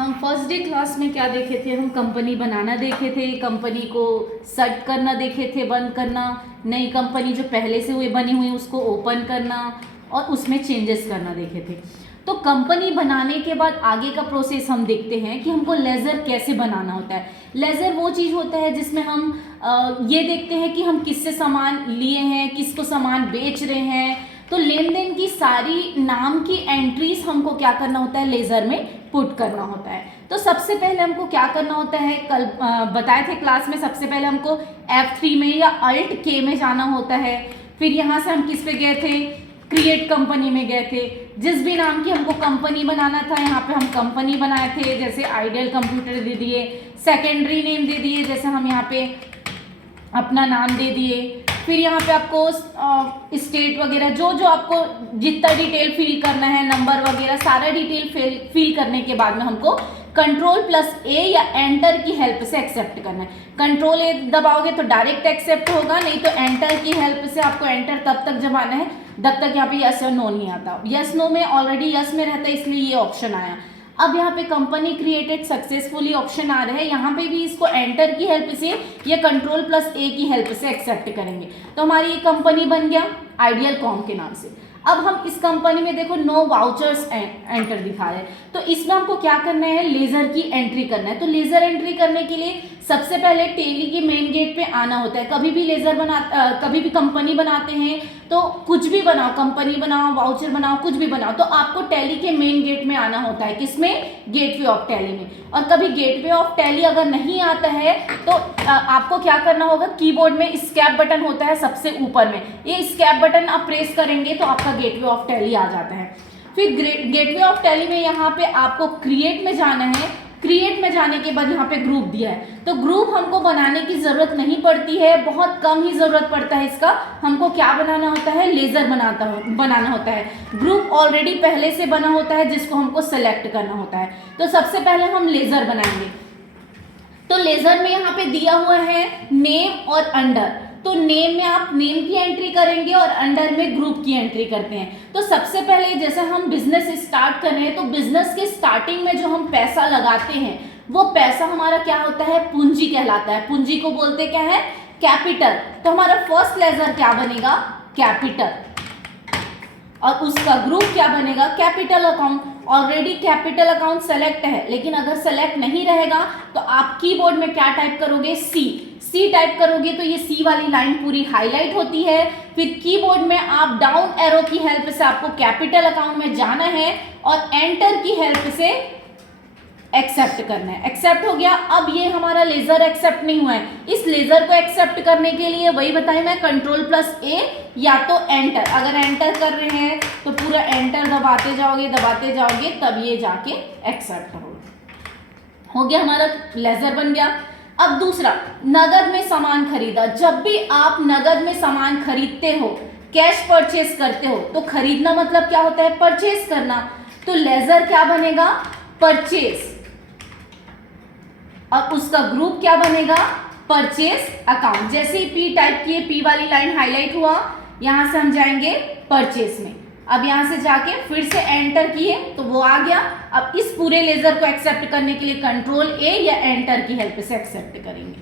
हम first day class में क्या देखे थे? हम कंपनी बनाना देखे थे, कंपनी को सेट करना देखे थे, बंद करना, नई कंपनी जो पहले से हुई बनी हुई उसको ओपन करना और उसमें चेंजेस करना देखे थे। तो कंपनी बनाने के बाद आगे का प्रोसेस हम देखते हैं कि हमको लेजर कैसे बनाना होता है। लेजर वो चीज़ होता है जिसमें हम ये देखते हैं कि हम किससे सामान लिए हैं, किसको सामान बेच रहे हैं। तो लेन देन की सारी नाम की एंट्रीज हमको क्या करना होता है, लेजर में पुट करना होता है। तो सबसे पहले हमको क्या करना होता है, कल बताए थे क्लास में, सबसे पहले हमको F3 में या Alt K में जाना होता है। फिर यहाँ से हम किस पे गए थे, क्रिएट कंपनी में गए थे। जिस भी नाम की हमको कंपनी बनाना था यहाँ पे हम कंपनी बनाए थे, जैसे आइडियल कंप्यूटर दे दिए, सेकेंडरी नेम दे दिए, जैसे हम यहाँ पे अपना नाम दे दिए। फिर यहाँ पे आपको स्टेट वगैरह जो जो आपको जितना डिटेल फिल करना है, नंबर वगैरह सारा डिटेल फिल करने के बाद में हमको Ctrl+A या एंटर की हेल्प से एक्सेप्ट करना है। Ctrl+A दबाओगे तो डायरेक्ट एक्सेप्ट होगा, नहीं तो एंटर की हेल्प से आपको एंटर तब तक जमाना है जब तक यहाँ पे यस और नो नहीं आता। यस नो में ऑलरेडी यस में रहता है इसलिए ये ऑप्शन आया। अब यहाँ पे कंपनी क्रिएटेड सक्सेसफुली ऑप्शन आ रहा है, यहाँ पे भी इसको एंटर की हेल्प से या Ctrl+A की हेल्प से एक्सेप्ट करेंगे तो हमारी कंपनी बन गया आइडियल कॉम के नाम से। अब हम इस कंपनी में देखो नो वाउचर्स एंटर दिखा रहे हैं, तो इसमें हमको क्या करना है, लेजर की एंट्री करना है। तो लेजर एंट्री करने के लिए सबसे पहले टेली के मेन गेट पे आना होता है। कभी भी लेजर कभी भी कंपनी बनाते हैं तो कुछ भी बनाओ, कंपनी बनाओ, वाउचर बनाओ, कुछ भी बनाओ, तो आपको टैली के मेन गेट में आना होता है। किसमें? गेटवे ऑफ टैली में। और कभी गेटवे ऑफ टैली अगर नहीं आता है तो आपको क्या करना होगा, कीबोर्ड में स्केप बटन होता है सबसे ऊपर में, ये स्केप बटन आप प्रेस करेंगे तो आपका गेटवे ऑफ टैली आ जाता है। फिर गेटवे ऑफ टैली में यहाँ पे आपको क्रिएट में जाना है। क्रिएट में जाने के बाद यहाँ पे ग्रुप दिया है, तो ग्रुप हमको बनाने की जरूरत नहीं पड़ती है, बहुत कम ही जरूरत पड़ता है इसका। हमको क्या बनाना होता है, लेजर बनाना होता है। ग्रुप ऑलरेडी पहले से बना होता है जिसको हमको सेलेक्ट करना होता है। तो सबसे पहले हम लेजर बनाएंगे। तो लेजर में यहाँ पे दिया हुआ है नेम और अंडर। तो नेम में आप नेम की एंट्री करेंगे और अंडर में ग्रुप की एंट्री करते हैं। तो सबसे पहले जैसे हम बिजनेस स्टार्ट कर रहे हैं तो बिजनेस के स्टार्टिंग में जो हम पैसा लगाते हैं वो पैसा हमारा क्या होता है, पूंजी कहलाता है। पूंजी को बोलते क्या है, कैपिटल। तो हमारा फर्स्ट लेजर क्या बनेगा, कैपिटल, और उसका ग्रुप क्या बनेगा, capital account. Already capital account select है, लेकिन अगर सेलेक्ट नहीं रहेगा तो आप कीबोर्ड में क्या टाइप करोगे, सी टाइप करोगे तो ये सी वाली लाइन पूरी हाईलाइट होती है। फिर कीबोर्ड में आप डाउन एरो की हेल्प से आपको कैपिटल अकाउंट में जाना है और एंटर की हेल्प से एक्सेप्ट करना है। एक्सेप्ट हो गया। अब ये हमारा लेजर एक्सेप्ट नहीं हुआ है, इस लेजर को एक्सेप्ट करने के लिए वही बताया मैं, Ctrl+A या तो एंटर। अगर एंटर कर रहे हैं तो पूरा एंटर दबाते जाओगे तब ये जाके एक्सेप्ट हो गया, हमारा लेजर बन गया। अब दूसरा, नगद में सामान खरीदा। जब भी आप नगद में सामान खरीदते हो, कैश परचेस करते हो, तो खरीदना मतलब क्या होता है, परचेस करना। तो लेजर क्या बनेगा, परचेस, और उसका ग्रुप क्या बनेगा, परचेस अकाउंट। जैसे ही पी टाइप किए, पी वाली लाइन हाईलाइट हुआ, यहां से हम जाएंगे परचेस में। अब यहां से जाके फिर से एंटर किए तो वो आ गया। अब इस पूरे लेजर को एक्सेप्ट करने के लिए Ctrl+A या एंटर की हेल्प से एक्सेप्ट करेंगे।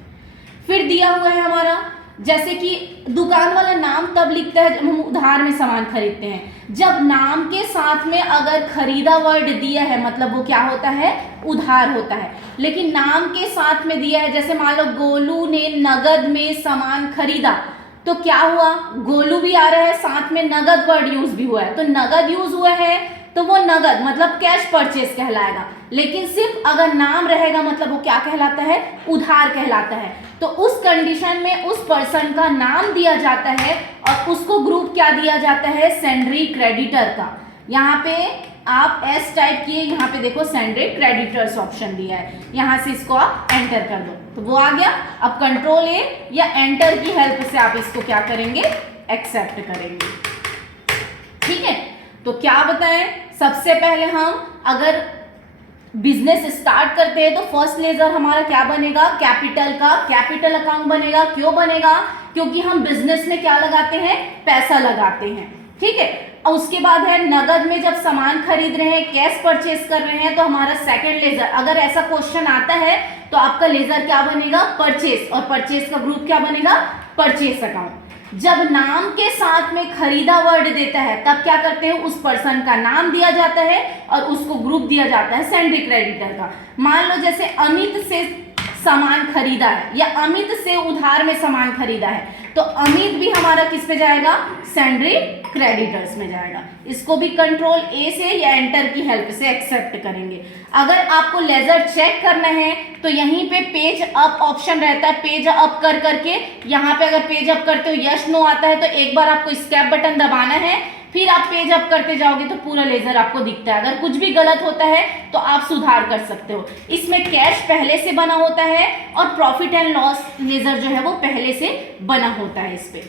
फिर दिया हुआ है हमारा, जैसे कि दुकान वाला नाम तब लिखता है जब हम उधार में सामान खरीदते हैं। जब नाम के साथ में अगर खरीदा वर्ड दिया है मतलब वो क्या होता है, उधार होता है। लेकिन नाम के साथ में दिया है, जैसे मान लो गोलू ने नगद में सामान खरीदा, तो क्या हुआ, गोलू भी आ रहा है, साथ में नगद वर्ड यूज भी हुआ है। तो नगद यूज हुआ है तो वो नगद मतलब कैश परचेस कहलाएगा। लेकिन सिर्फ अगर नाम रहेगा मतलब वो क्या कहलाता है, उधार कहलाता है। तो उस कंडीशन में उस पर्सन का नाम दिया जाता है और उसको ग्रुप क्या दिया जाता है, सेंड्री क्रेडिटर का। यहाँ पे आप एस टाइप किए, यहाँ पे देखो सेंड्री क्रेडिटर्स ऑप्शन दिया है, यहाँ से इसको आप एंटर कर दो तो वो आ गया। अब Ctrl+A या एंटर की हेल्प से आप इसको क्या करेंगे, एक्सेप्ट करेंगे। ठीक है, तो क्या बताएं, सबसे पहले हम अगर बिजनेस स्टार्ट करते हैं तो फर्स्ट लेजर हमारा क्या बनेगा, कैपिटल का कैपिटल अकाउंट बनेगा। क्यों बनेगा, क्योंकि हम बिजनेस में क्या लगाते हैं, पैसा लगाते हैं। ठीक है। और उसके बाद है नगद में जब सामान खरीद रहे हैं, कैश परचेस कर रहे हैं, तो हमारा सेकंड लेजर, अगर ऐसा क्वेश्चन आता है तो आपका लेजर क्या बनेगा, परचेस, और परचेस का ग्रुप क्या बनेगा, परचेस अकाउंट। जब नाम के साथ में खरीदा वर्ड देता है तब क्या करते हैं, उस पर्सन का नाम दिया जाता है और उसको ग्रुप दिया जाता है सेंड्री क्रेडिटर का। मान लो जैसे अमित से सामान खरीदा है या अमित से उधार में सामान खरीदा है, तो अमित भी हमारा किस पे जाएगा, सेंड्री क्रेडिटर्स में जाएगा। इसको भी कंट्रोल ए से या एंटर की हेल्प से एक्सेप्ट करेंगे। अगर आपको लेजर चेक करना है तो यहीं पे पेज अप ऑप्शन रहता है, पेज अप कर करके यहाँ पे अगर पेज अप करते हो यस नो आता है तो एक बार आपको स्केप बटन दबाना है, फिर आप पेज अप करते जाओगे तो पूरा लेजर आपको दिखता है। अगर कुछ भी गलत होता है तो आप सुधार कर सकते हो। इसमें कैश पहले से बना होता है और प्रॉफिट एंड लॉस लेजर जो है वो पहले से बना होता है। इस पे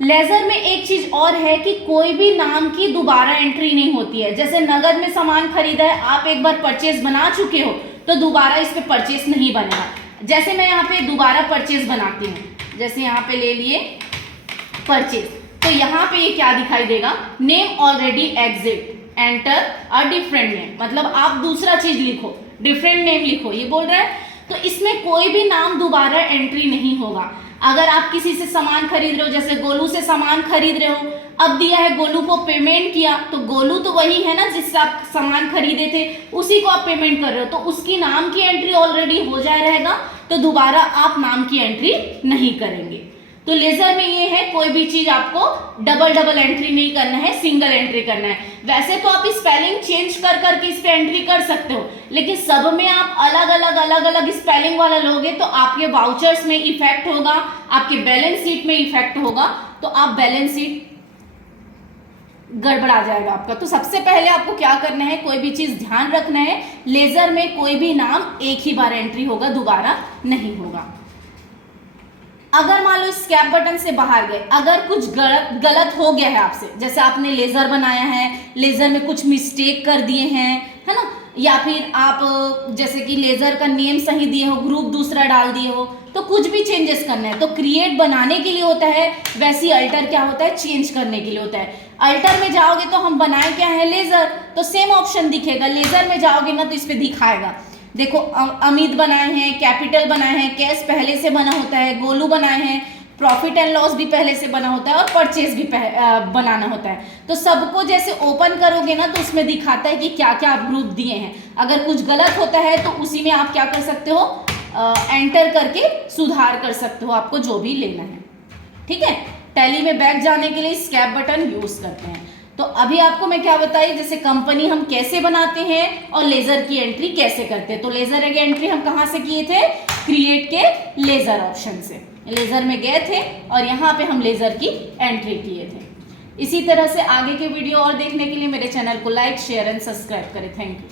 लेजर में एक चीज और है कि कोई भी नाम की दोबारा एंट्री नहीं होती है। जैसे नगद में सामान खरीदा है, आप एक बार परचेस बना चुके हो तो दोबारा इस पे परचेस नहीं बनेगा। जैसे मैं यहाँ पे दोबारा परचेस बनाती हूँ, जैसे यहाँ पे ले लिए परचेस, तो यहाँ पे ये क्या दिखाई देगा, name already exit, enter a different name, मतलब आप दूसरा चीज लिखो, डिफरेंट नेम लिखो, ये बोल रहा है। तो इसमें कोई भी नाम दोबारा एंट्री नहीं होगा। अगर आप किसी से सामान खरीद रहे हो, जैसे गोलू से सामान खरीद रहे हो, अब दिया है गोलू को पेमेंट किया, तो गोलू तो वही है ना जिससे आप सामान खरीदे थे, उसी को आप पेमेंट कर रहे हो, तो उसकी नाम की एंट्री ऑलरेडी हो जाए रहेगा, तो दोबारा आप नाम की एंट्री नहीं करेंगे। तो लेजर में ये है, कोई भी चीज आपको डबल एंट्री नहीं करना है, सिंगल एंट्री करना है। वैसे तो आप स्पेलिंग चेंज कर करके इस पे एंट्री कर सकते हो, लेकिन सब में आप अलग अलग स्पेलिंग वाला लोगे तो आपके वाउचर्स में इफेक्ट होगा, आपके बैलेंस शीट में इफेक्ट होगा, तो आप बैलेंस शीट गड़बड़ा जाएगा आपका। तो सबसे पहले आपको क्या करना है, कोई भी चीज ध्यान रखना है, लेजर में कोई भी नाम एक ही बार एंट्री होगा, दोबारा नहीं होगा। अगर मान लो स्कैप बटन से बाहर गए, अगर कुछ गलत हो गया है आपसे, जैसे आपने लेजर बनाया है, लेजर में कुछ मिस्टेक कर दिए हैं, है ना, या फिर आप जैसे कि लेजर का नेम सही दिए हो, ग्रुप दूसरा डाल दिए हो, तो कुछ भी चेंजेस करना है तो क्रिएट बनाने के लिए होता है, वैसी अल्टर क्या होता है, चेंज करने के लिए होता है। अल्टर में जाओगे तो हम बनाए क्या है, लेजर, तो सेम ऑप्शन दिखेगा। लेजर में जाओगे ना तो इस पे दिखाएगा, देखो अमित बनाए हैं, कैपिटल बनाए हैं, कैश पहले से बना होता है, गोलू बनाए हैं, प्रॉफिट एंड लॉस भी पहले से बना होता है और परचेज भी बनाना होता है। तो सबको जैसे ओपन करोगे ना तो उसमें दिखाता है कि क्या क्या आप ग्रुप दिए हैं। अगर कुछ गलत होता है तो उसी में आप क्या कर सकते हो, एंटर करके सुधार कर सकते हो, आपको जो भी लेना है। ठीक है, टैली में बैक जाने के लिए स्कैप बटन यूज करते हैं। तो अभी आपको मैं क्या बताई, जैसे कंपनी हम कैसे बनाते हैं और लेजर की एंट्री कैसे करते हैं। तो लेजर की एंट्री हम कहाँ से किए थे, क्रिएट के लेजर ऑप्शन से, लेजर में गए थे और यहाँ पे हम लेजर की एंट्री किए थे। इसी तरह से आगे के वीडियो और देखने के लिए मेरे चैनल को लाइक, शेयर एंड सब्सक्राइब करें। Thank you.